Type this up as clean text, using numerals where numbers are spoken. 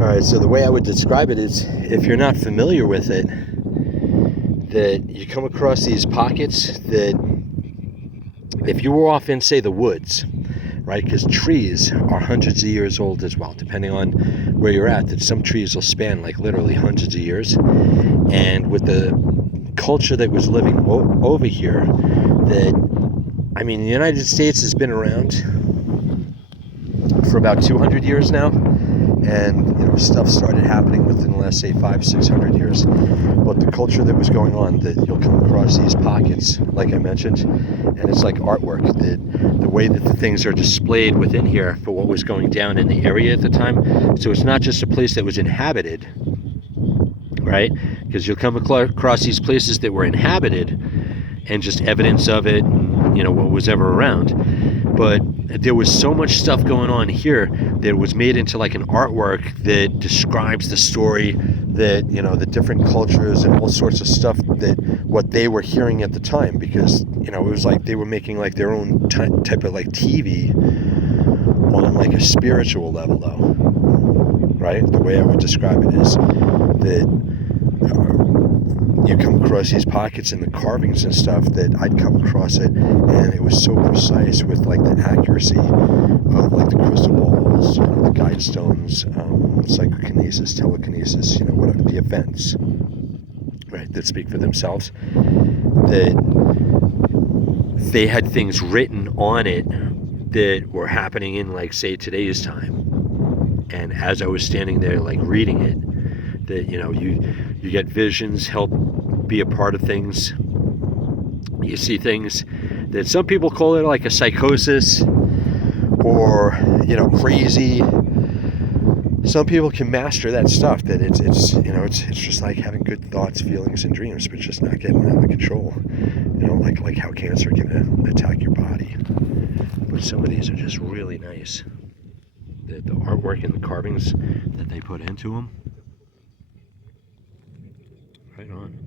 Alright, so the way I would describe it is, if you're not familiar with it, that you come across these pockets that, if you were off in, say, the woods, right, because trees are hundreds of years old as well, depending on where you're at, that some trees will span like literally hundreds of years. And with the culture that was living over here, that, I mean, the United States has been around for about 200 years now, and stuff started happening within the last, say, 500-600 years. But the culture that was going on, that you'll come across these pockets, like I mentioned, and it's like artwork, that the way that the things are displayed within here for what was going down in the area at the time. So it's not just a place that was inhabited, right? Because you'll come across these places that were inhabited and just evidence of it, what was ever around. But there was so much stuff going on here that was made into like an artwork that describes the story, that, the different cultures and all sorts of stuff, that what they were hearing at the time. Because, it was like they were making like their own type of like TV on like a spiritual level, though, right? The way I would describe it is that you come across these pockets and the carvings and stuff, that I'd come across it, and it was so precise with like the accuracy of like the crystal balls, the guide stones, psychokinesis, telekinesis, whatever, the events, right, that speak for themselves, that they had things written on it that were happening in, like, say, today's time. And as I was standing there like reading it, that you get visions, help be a part of things. You see things that some people call it like a psychosis, or crazy. Some people can master that stuff, that it's just like having good thoughts, feelings, and dreams, but just not getting out of control. Like how cancer can attack your body. But some of these are just really nice. The artwork and the carvings that they put into them. Right on.